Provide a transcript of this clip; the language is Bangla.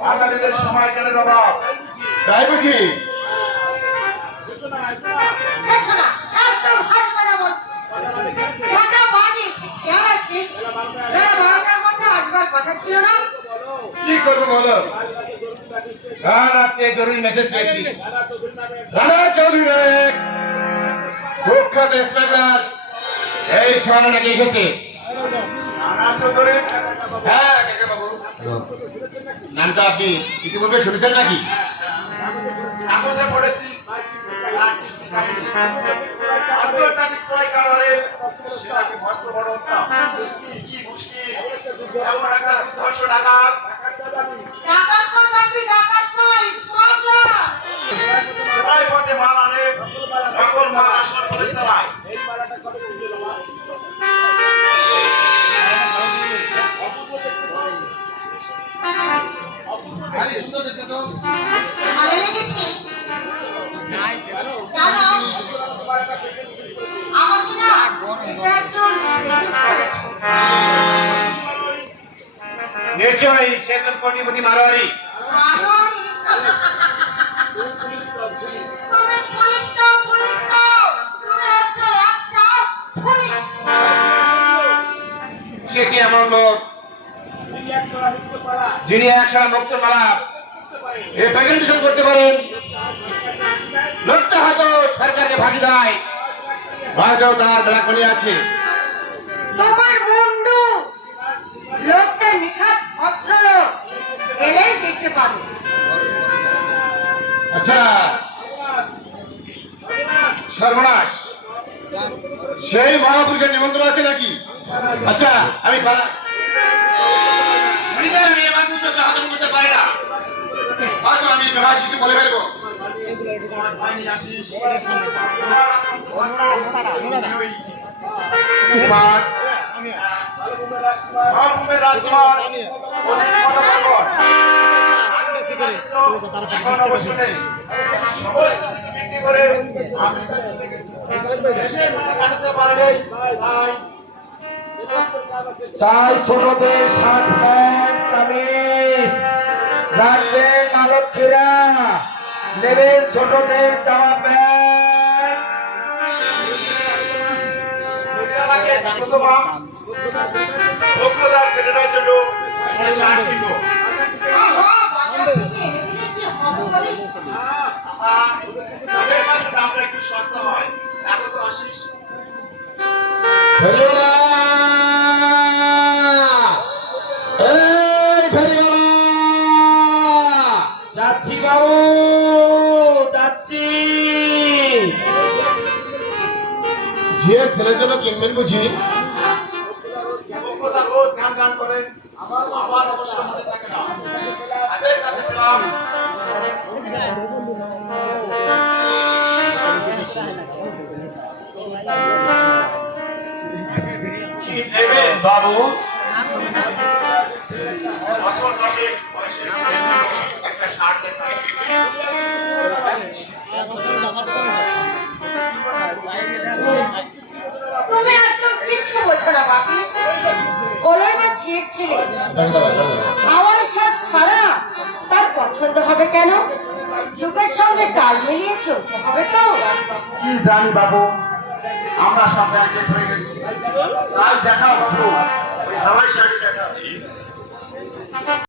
বাঙালিদের সময় কেন বাবা তাই বুঝি? কি করব বলো জরুরি মেসেজ পেয়েছি রানা চৌধুরী নায়ক কুখ্যাত ইন্সপেক্টর এই সময় নাকি এসেছে হ্যাঁ কাকা নামটা আপনি ইতিপূর্বে শুনেছেন নাকি? কাগজে পড়েছি। আর চিঠি খাইনি। আন্তর্জাতিক চোরাই কারবারে সে নাকি মস্ত বড় কি মুশকিল। এমন একটা দুর্ধর্ষ ডাকাত! চোরাই পথে মাল আনে নকল মাল আসল করে চালায়। আমাকে না সে তোর কোটিপতি মারোয়ারি। সে কি এমন লোক? যিনি একশো মুক্ত মালা এ প্রেজেন্টেশন করতে পারেন। সরকারকে ফাঁকি দেয় হয়তো তার ব্ল্যাকমানি আছে। তোমার বন্ধু লোকটা নিখাত ভদ্রলোক এলেই দেখতে পাবে। আচ্ছা সর্বনাশ। সেই মহাপুরুষের নিমন্ত্রণ আছে নাকি? আচ্ছা আমি জানি আমি এবার হজম করতে পারি না। হয়তো আমি বিবাহ শিশু বলে ফেলব। তোমার ভয় নিয়ে আসিস। মহাভূমের রাজকুমার অধিক মনোবল আগে সীমান্ত এখন অবশ্য নেই। সমস্ত কিছু বিক্রি করে আমেরিকায় চলে গেছে দেশে কাটাতে পারেনি তাই চাই ছোটদের শার্ট প্যান্ট কামিজ। রাখবেন মালক্ষীরা নেবেন ছোটদের জামা প্যান্ট জন্য ওদের কাছে দামটা একটু সস্তা হয় তো আসিস যাচ্ছি বাবু। ঝিয়ের ছেলের জন্য কিনবেন বুঝি? রোজ গান গান করে আমার অবশ্য মনে থাকে না। হাতের কাছে পেলাম কি দেবেন বাবু? বছর দশেক বয়সের একটা শার্ট ছেলে। আমার স্বাদ ছাড়া তার পছন্দ হবে কেন? যুগের সঙ্গে তাল মিলিয়ে চলতে হবে তো। কি জানি বাবু আমরা সব ব্যাংকে হয়ে গেছি। তাই দেখাও বাবু ওই হাওয়াই শাড়ি দেখা